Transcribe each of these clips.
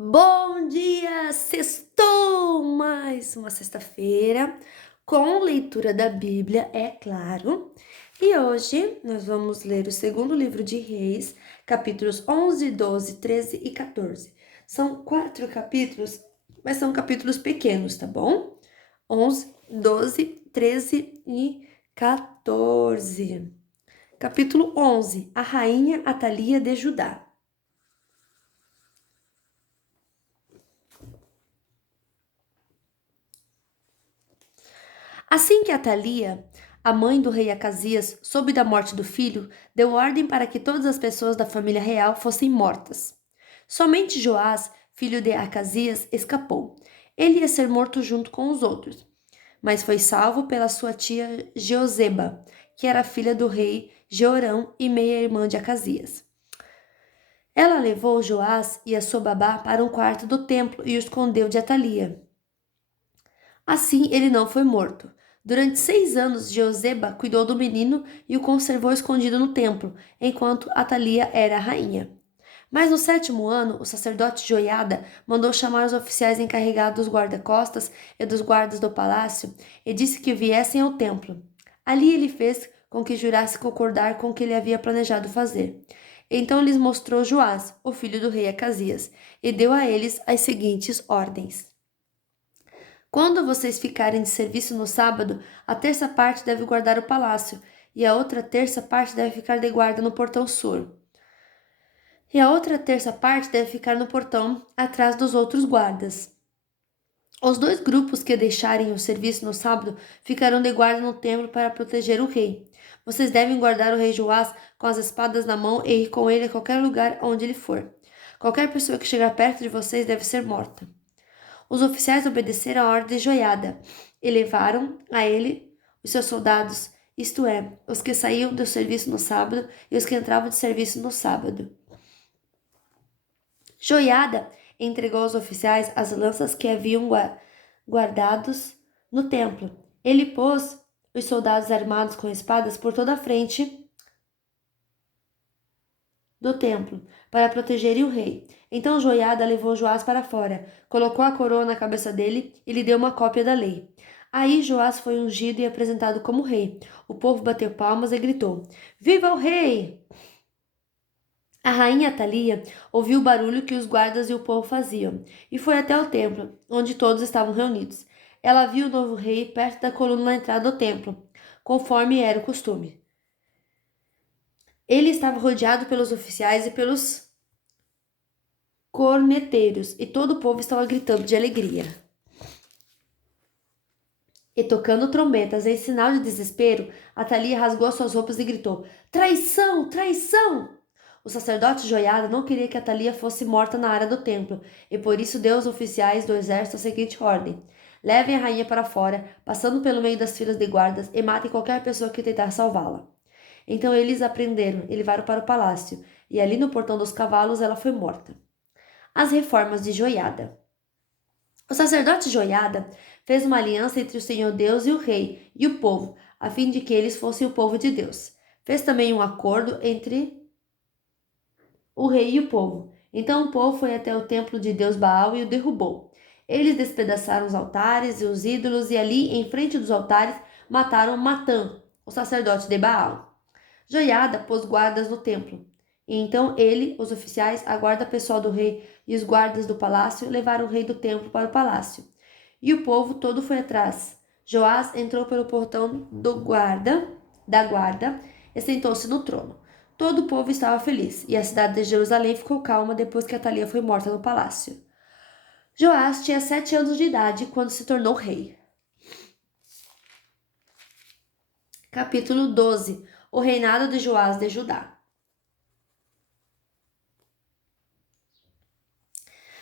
Bom dia! Sextou! Mais uma sexta-feira com leitura da Bíblia, é claro. E hoje nós vamos ler o segundo livro de Reis, capítulos 11, 12, 13 e 14. São 4 capítulos, mas são capítulos pequenos, tá bom? 11, 12, 13 e 14. Capítulo 11: A rainha Atalia de Judá. Assim que Atalia, a mãe do rei Acasias, soube da morte do filho, deu ordem para que todas as pessoas da família real fossem mortas. Somente Joás, filho de Acasias, escapou. Ele ia ser morto junto com os outros, mas foi salvo pela sua tia Jeozeba, que era filha do rei Jeorão e meia-irmã de Acasias. Ela levou Joás e a sua babá para um quarto do templo e o escondeu de Atalia. Assim ele não foi morto. Durante 6 anos, Jeozeba cuidou do menino e o conservou escondido no templo, enquanto Atalia era a rainha. Mas no 7º ano, o sacerdote Joiada mandou chamar os oficiais encarregados dos guarda-costas e dos guardas do palácio e disse que viessem ao templo. Ali ele fez com que jurasse concordar com o que ele havia planejado fazer. Então lhes mostrou Joás, o filho do rei Acasias, e deu a eles as seguintes ordens. Quando vocês ficarem de serviço no sábado, a terça parte deve guardar o palácio, e a outra terça parte deve ficar de guarda no portão sul. E a outra terça parte deve ficar no portão, atrás dos outros guardas. Os 2 grupos que deixarem o serviço no sábado ficarão de guarda no templo para proteger o rei. Vocês devem guardar o rei Joás com as espadas na mão e ir com ele a qualquer lugar onde ele for. Qualquer pessoa que chegar perto de vocês deve ser morta. Os oficiais obedeceram a ordem de Joiada e levaram a ele os seus soldados, isto é, os que saíam do serviço no sábado e os que entravam de serviço no sábado. Joiada entregou aos oficiais as lanças que haviam guardados no templo. Ele pôs os soldados armados com espadas por toda a frente do templo, para protegerem o rei. Então Joiada levou Joás para fora, colocou a coroa na cabeça dele e lhe deu uma cópia da lei. Aí Joás foi ungido e apresentado como rei. O povo bateu palmas e gritou: Viva o rei! A rainha Atalia ouviu o barulho que os guardas e o povo faziam e foi até o templo, onde todos estavam reunidos. Ela viu o novo rei perto da coluna na entrada do templo, conforme era o costume. Ele estava rodeado pelos oficiais e pelos corneteiros, e todo o povo estava gritando de alegria. E tocando trombetas em sinal de desespero, Atalia rasgou suas roupas e gritou: Traição! Traição! O sacerdote Joiada não queria que Atalia fosse morta na área do templo, e por isso deu aos oficiais do exército a seguinte ordem: Levem a rainha para fora, passando pelo meio das filas de guardas, e matem qualquer pessoa que tentar salvá-la. Então eles a prenderam e levaram para o palácio, e ali no portão dos cavalos ela foi morta. As reformas de Joiada. O sacerdote Joiada fez uma aliança entre o Senhor Deus e o rei e o povo, a fim de que eles fossem o povo de Deus. Fez também um acordo entre o rei e o povo. Então o povo foi até o templo de Deus Baal e o derrubou. Eles despedaçaram os altares e os ídolos e ali, em frente dos altares, mataram Matã, o sacerdote de Baal. Joiada pôs guardas no templo. E então ele, os oficiais, a guarda pessoal do rei e os guardas do palácio levaram o rei do templo para o palácio. E o povo todo foi atrás. Joás entrou pelo portão da guarda, e sentou-se no trono. Todo o povo estava feliz, e a cidade de Jerusalém ficou calma depois que Atalia foi morta no palácio. Joás tinha 7 anos de idade quando se tornou rei. Capítulo 12. O reinado de Joás de Judá.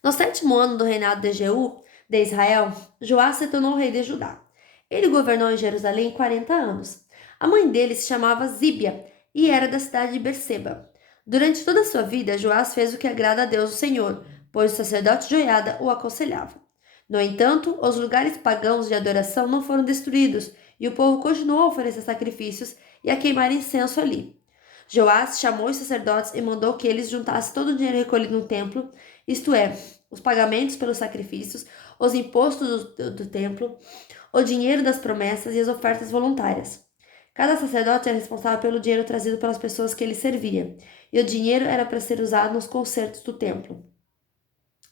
No 7º ano do reinado de Jeú, de Israel, Joás se tornou rei de Judá. Ele governou em Jerusalém 40 anos. A mãe dele se chamava Zíbia e era da cidade de Berseba. Durante toda a sua vida, Joás fez o que agrada a Deus o Senhor, pois o sacerdote Joiada o aconselhava. No entanto, os lugares pagãos de adoração não foram destruídos, e o povo continuou a oferecer sacrifícios e a queimar incenso ali. Joás chamou os sacerdotes e mandou que eles juntassem todo o dinheiro recolhido no templo isto é, os pagamentos pelos sacrifícios, os impostos do templo, o dinheiro das promessas e as ofertas voluntárias. Cada sacerdote era responsável pelo dinheiro trazido pelas pessoas que ele servia, e o dinheiro era para ser usado nos concertos do templo.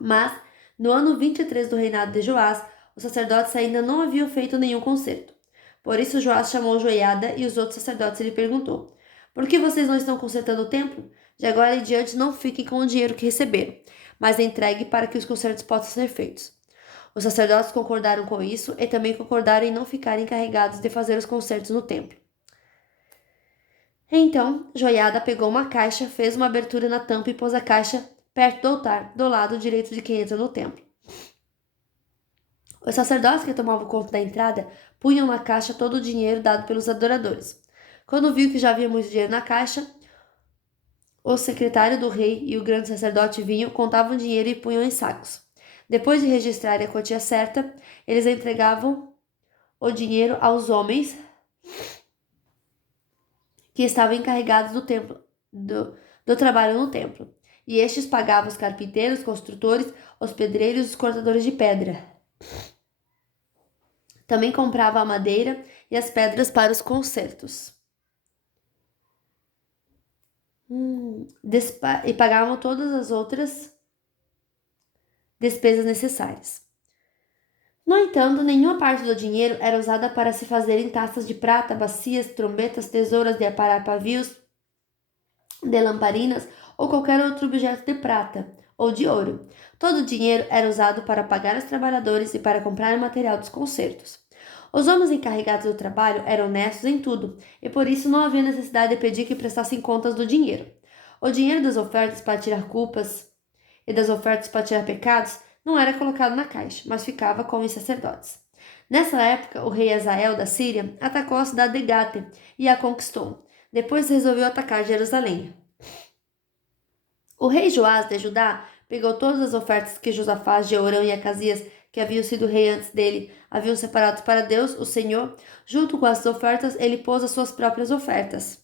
Mas, no ano 23 do reinado de Joás, os sacerdotes ainda não haviam feito nenhum concerto. Por isso Joás chamou Joiada e os outros sacerdotes e lhe perguntou: Por que vocês não estão consertando o templo? De agora em diante não fiquem com o dinheiro que receberam, mas entregue para que os concertos possam ser feitos. Os sacerdotes concordaram com isso e também concordaram em não ficarem encarregados de fazer os concertos no templo. Então, Joiada pegou uma caixa, fez uma abertura na tampa e pôs a caixa perto do altar, do lado direito de quem entra no templo. Os sacerdotes que tomavam conta da entrada punham na caixa todo o dinheiro dado pelos adoradores. Quando viu que já havia muito dinheiro na caixa, o secretário do rei e o grande sacerdote vinham, contavam o dinheiro e punham em sacos. Depois de registrarem a quantia certa, eles entregavam o dinheiro aos homens que estavam encarregados do trabalho no templo. E estes pagavam os carpinteiros, construtores, os pedreiros e os cortadores de pedra. Também comprava a madeira e as pedras para os concertos. E pagavam todas as outras despesas necessárias. No entanto, nenhuma parte do dinheiro era usada para se fazerem taças de prata, bacias, trombetas, tesouras de aparar pavios, de lamparinas ou qualquer outro objeto de prata ou de ouro. Todo o dinheiro era usado para pagar os trabalhadores e para comprar o material dos concertos. Os homens encarregados do trabalho eram honestos em tudo, e por isso não havia necessidade de pedir que prestassem contas do dinheiro. O dinheiro das ofertas para tirar culpas e das ofertas para tirar pecados não era colocado na caixa, mas ficava com os sacerdotes. Nessa época, o rei Hazael da Síria atacou a cidade de Gate e a conquistou. Depois resolveu atacar Jerusalém. O rei Joás de Judá pegou todas as ofertas que Josafá, Jeorão e Acasias, que haviam sido rei antes dele, haviam separado para Deus, o Senhor. Junto com as ofertas, ele pôs as suas próprias ofertas.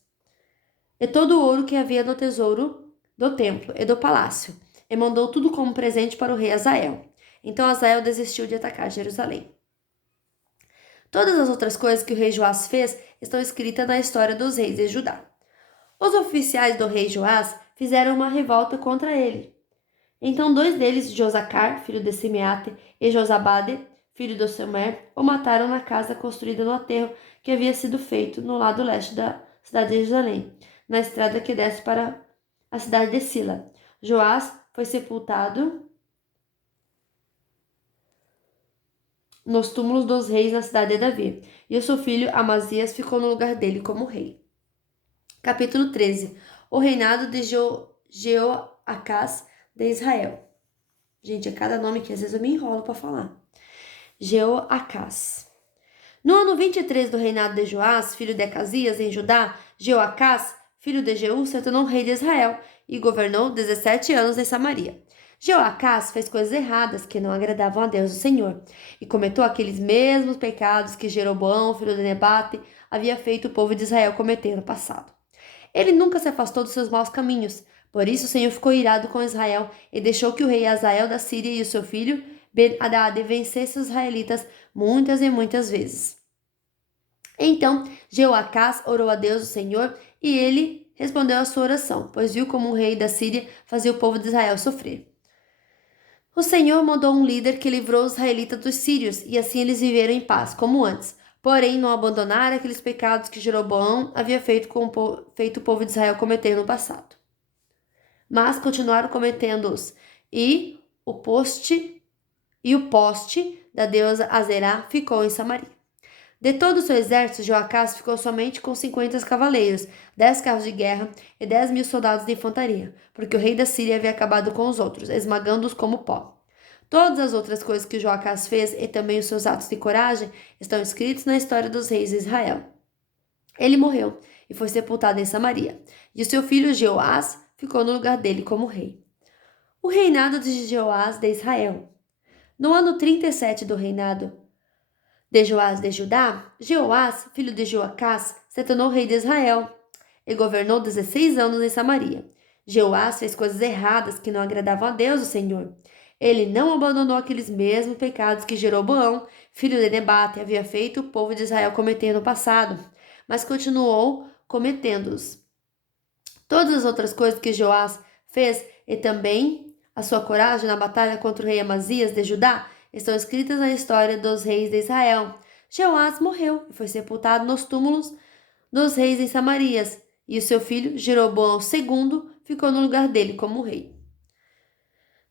E todo o ouro que havia no tesouro do templo e do palácio, e mandou tudo como presente para o rei Hazael. Então Hazael desistiu de atacar Jerusalém. Todas as outras coisas que o rei Joás fez estão escritas na história dos reis de Judá. Os oficiais do rei Joás fizeram uma revolta contra ele. Então 2 deles, Josacar, filho de Simeate, e Josabade, filho de Somer, o mataram na casa construída no aterro que havia sido feito no lado leste da cidade de Jerusalém, na estrada que desce para a cidade de Sila. Joás foi sepultado nos túmulos dos reis na cidade de Davi, e o seu filho Amazias ficou no lugar dele como rei. Capítulo 13. O reinado de Jeoacás de Israel. Gente, é cada nome que às vezes eu me enrolo para falar. Jeoacás. No ano 23 do reinado de Joás, filho de Acasias, em Judá, Jeoacás, filho de Jeú, se tornou rei de Israel e governou 17 anos em Samaria. Jeoacás fez coisas erradas que não agradavam a Deus o Senhor e cometeu aqueles mesmos pecados que Jeroboão, filho de Nebate, havia feito o povo de Israel cometer no passado. Ele nunca se afastou dos seus maus caminhos, por isso o Senhor ficou irado com Israel e deixou que o rei Hazael da Síria e o seu filho Ben-Hadad vencessem os israelitas muitas e muitas vezes. Então Jeoacás orou a Deus o Senhor e ele respondeu à sua oração, pois viu como o rei da Síria fazia o povo de Israel sofrer. O Senhor mandou um líder que livrou os israelitas dos sírios, e assim eles viveram em paz, como antes. Porém, não abandonaram aqueles pecados que Jeroboão havia feito o povo de Israel cometer no passado. Mas continuaram cometendo-os, e o poste da deusa Azerá ficou em Samaria. De todo o seu exército, Joacás ficou somente com 50 cavaleiros, 10 carros de guerra e 10.000 soldados de infantaria, porque o rei da Síria havia acabado com os outros, esmagando-os como pó. Todas as outras coisas que Joacás fez e também os seus atos de coragem estão escritos na história dos reis de Israel. Ele morreu e foi sepultado em Samaria, e o seu filho Jeoás ficou no lugar dele como rei. O reinado de Jeoás de Israel. No ano 37 do reinado de Joás de Judá, Jeoás, filho de Joacás, se tornou rei de Israel e governou 16 anos em Samaria. Jeoás fez coisas erradas que não agradavam a Deus, o Senhor. Ele não abandonou aqueles mesmos pecados que Jeroboão, filho de Nebate, havia feito o povo de Israel cometer no passado, mas continuou cometendo-os. Todas as outras coisas que Joás fez e também a sua coragem na batalha contra o rei Amazias de Judá estão escritas na história dos reis de Israel. Joás morreu e foi sepultado nos túmulos dos reis em Samarias, e o seu filho Jeroboão II ficou no lugar dele como rei.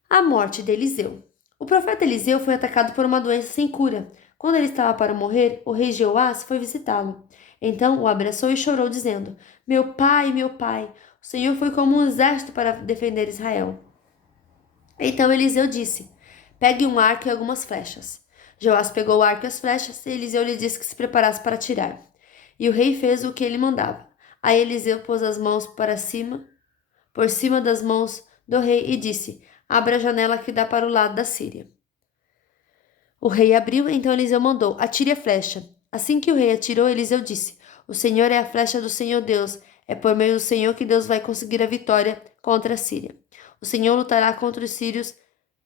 A morte de Eliseu. O profeta Eliseu foi atacado por uma doença sem cura. Quando ele estava para morrer, o rei Jeoás foi visitá-lo. Então o abraçou e chorou, dizendo: meu pai, o Senhor foi como um exército para defender Israel. Então Eliseu disse: pegue um arco e algumas flechas. Joás pegou o arco e as flechas, e Eliseu lhe disse que se preparasse para atirar. E o rei fez o que ele mandava. Aí Eliseu pôs as mãos para cima, por cima das mãos do rei, e disse: abra a janela que dá para o lado da Síria. O rei abriu, então Eliseu mandou: atire a flecha. Assim que o rei atirou, Eliseu disse: o Senhor é a flecha do Senhor Deus. É por meio do Senhor que Deus vai conseguir a vitória contra a Síria. O Senhor lutará contra os sírios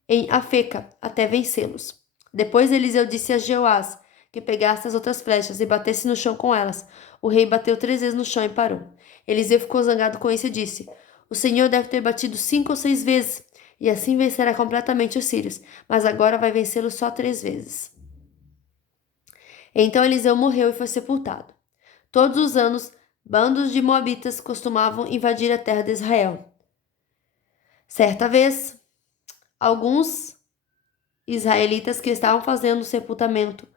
em Afeca, até vencê-los. Depois Eliseu disse a Jeoás que pegasse as outras flechas e batesse no chão com elas. O rei bateu 3 vezes no chão e parou. Eliseu ficou zangado com isso e disse: o Senhor deve ter batido 5 ou 6 vezes, e assim vencerá completamente os sírios, mas agora vai vencê-los só 3 vezes. Então Eliseu morreu e foi sepultado. Todos os anos, bandos de moabitas costumavam invadir a terra de Israel. Certa vez, alguns israelitas que estavam fazendo o sepultamento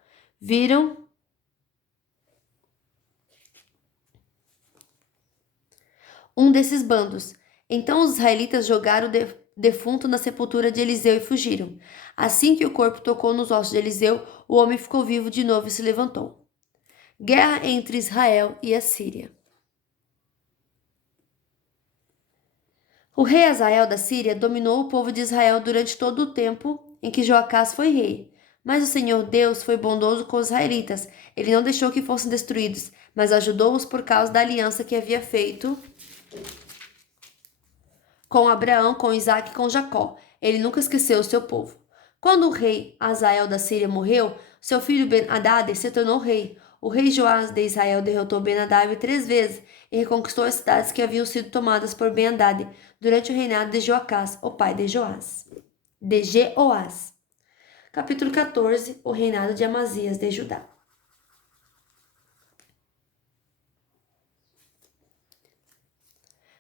viram um desses bandos. Então os israelitas jogaram o defunto na sepultura de Eliseu e fugiram. Assim que o corpo tocou nos ossos de Eliseu, o homem ficou vivo de novo e se levantou. Guerra entre Israel e a Síria. O rei Hazael da Síria dominou o povo de Israel durante todo o tempo em que Joacás foi rei. Mas o Senhor Deus foi bondoso com os israelitas. Ele não deixou que fossem destruídos, mas ajudou-os por causa da aliança que havia feito com Abraão, com Isaac e com Jacó. Ele nunca esqueceu o seu povo. Quando o rei Hazael da Síria morreu, seu filho Ben-Hadad se tornou rei. O rei Joás de Israel derrotou Ben-Hadad 3 vezes e reconquistou as cidades que haviam sido tomadas por Ben-Hadad durante o reinado de Joacás, o pai de Joás. De Jeoás. Capítulo 14. O reinado de Amazias de Judá.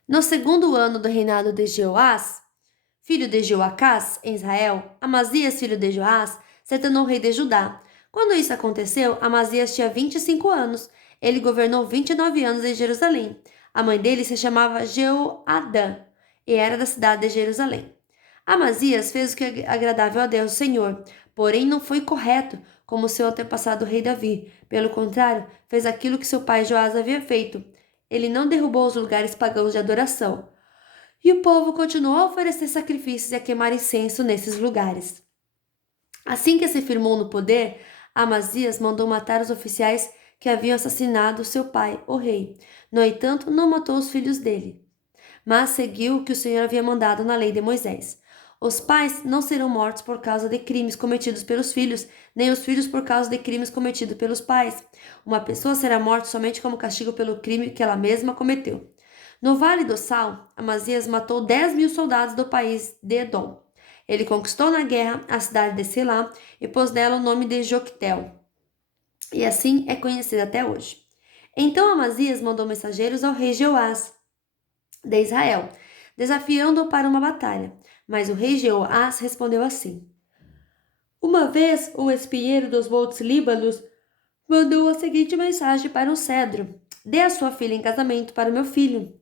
No segundo ano do reinado de Jeoás, filho de Joacás, em Israel, Amazias, filho de Joás, se tornou rei de Judá. Quando isso aconteceu, Amazias tinha 25 anos. Ele governou 29 anos em Jerusalém. A mãe dele se chamava Jeoadã e era da cidade de Jerusalém. Amazias fez o que é agradável a Deus, o Senhor, porém não foi correto como seu antepassado rei Davi. Pelo contrário, fez aquilo que seu pai Joás havia feito. Ele não derrubou os lugares pagãos de adoração. E o povo continuou a oferecer sacrifícios e a queimar incenso nesses lugares. Assim que se firmou no poder, Amazias mandou matar os oficiais que haviam assassinado seu pai, o rei. No entanto, não matou os filhos dele, mas seguiu o que o Senhor havia mandado na lei de Moisés. Os pais não serão mortos por causa de crimes cometidos pelos filhos, nem os filhos por causa de crimes cometidos pelos pais. Uma pessoa será morta somente como castigo pelo crime que ela mesma cometeu. No Vale do Sal, Amazias matou 10.000 soldados do país de Edom. Ele conquistou na guerra a cidade de Selá e pôs nela o nome de Joctel. E assim é conhecida até hoje. Então Amazias mandou mensageiros ao rei Jeoás de Israel, desafiando-o para uma batalha. Mas o rei Jeoás respondeu assim: uma vez o espinheiro dos montes Líbanos mandou a seguinte mensagem para um cedro: dê a sua filha em casamento para o meu filho.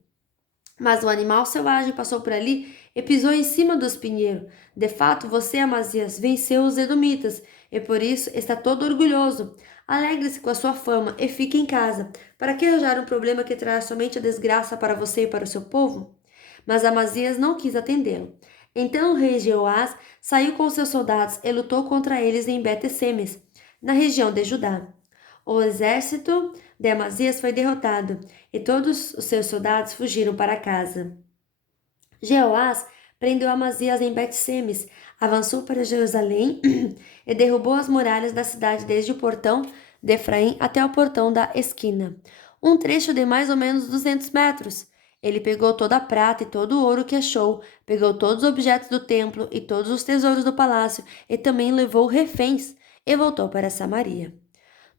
Mas o animal selvagem passou por ali e pisou em cima do espinheiro. De fato, você, Amazias, venceu os edomitas e por isso está todo orgulhoso. Alegre-se com a sua fama e fique em casa. Para que arranjar um problema que trará somente a desgraça para você e para o seu povo? Mas Amazias não quis atendê-lo. Então o rei Jeoás saiu com seus soldados e lutou contra eles em Bet-Semes, na região de Judá. O exército de Amazias foi derrotado e todos os seus soldados fugiram para casa. Jeoás prendeu Amazias em Bet-Semes, avançou para Jerusalém e derrubou as muralhas da cidade desde o portão de Efraim até o portão da esquina, um trecho de mais ou menos 200 metros. Ele pegou toda a prata e todo o ouro que achou, pegou todos os objetos do templo e todos os tesouros do palácio, e também levou reféns, e voltou para Samaria.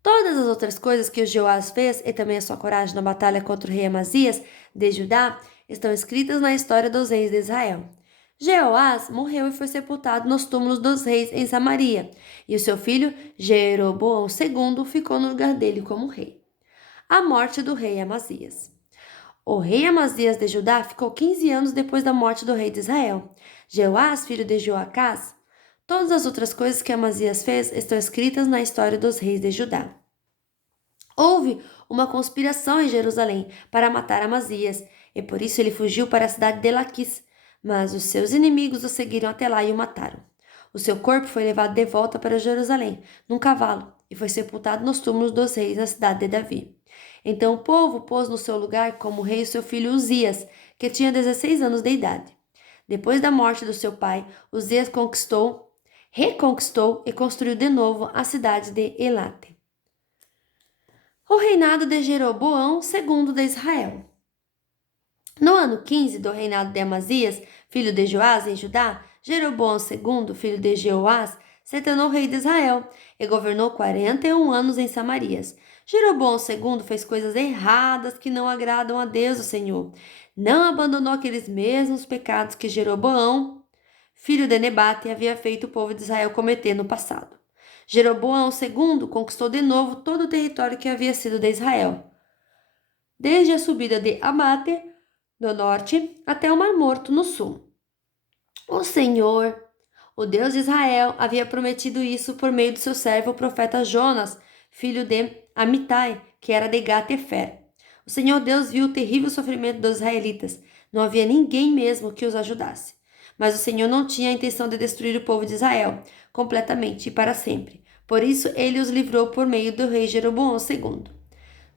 Todas as outras coisas que o Jeoás fez, e também a sua coragem na batalha contra o rei Amazias de Judá, estão escritas na história dos reis de Israel. Jeoás morreu e foi sepultado nos túmulos dos reis em Samaria, e o seu filho Jeroboão II ficou no lugar dele como rei. A morte do rei Amazias. O rei Amazias de Judá ficou 15 anos depois da morte do rei de Israel. Jeoás, filho de Joacás. Todas as outras coisas que Amazias fez estão escritas na história dos reis de Judá. Houve uma conspiração em Jerusalém para matar Amazias, e por isso ele fugiu para a cidade de Laquis, mas os seus inimigos o seguiram até lá e o mataram. O seu corpo foi levado de volta para Jerusalém, num cavalo, e foi sepultado nos túmulos dos reis na cidade de Davi. Então o povo pôs no seu lugar como rei o seu filho Uzias, que tinha 16 anos de idade. Depois da morte do seu pai, Uzias reconquistou e construiu de novo a cidade de Elate. O reinado de Jeroboão II de Israel. No ano 15 do reinado de Amazias, filho de Joás em Judá, Jeroboão II, filho de Jeoás, se tornou rei de Israel e governou 41 anos em Samarias. Jeroboão II fez coisas erradas que não agradam a Deus, o Senhor. Não abandonou aqueles mesmos pecados que Jeroboão, filho de Nebate, havia feito o povo de Israel cometer no passado. Jeroboão II conquistou de novo todo o território que havia sido de Israel, desde a subida de Amate, no norte, até o Mar Morto, no sul. O Senhor, o Deus de Israel, havia prometido isso por meio do seu servo, o profeta Jonas, filho de Amitai, que era de Gat-Hefer. O Senhor Deus viu o terrível sofrimento dos israelitas. Não havia ninguém mesmo que os ajudasse. Mas o Senhor não tinha a intenção de destruir o povo de Israel completamente e para sempre. Por isso, ele os livrou por meio do rei Jeroboão II.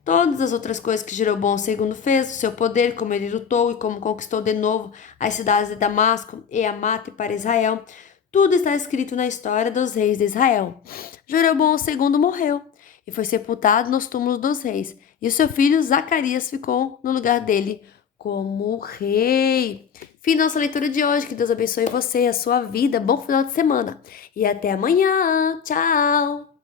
Todas as outras coisas que Jeroboão II fez, o seu poder, como ele lutou e como conquistou de novo as cidades de Damasco e Amate para Israel, tudo está escrito na história dos reis de Israel. Jeroboão II morreu e foi sepultado nos túmulos dos reis, e o seu filho Zacarias ficou no lugar dele como rei. Fim da nossa leitura de hoje. Que Deus abençoe você e a sua vida. Bom final de semana. E até amanhã. Tchau!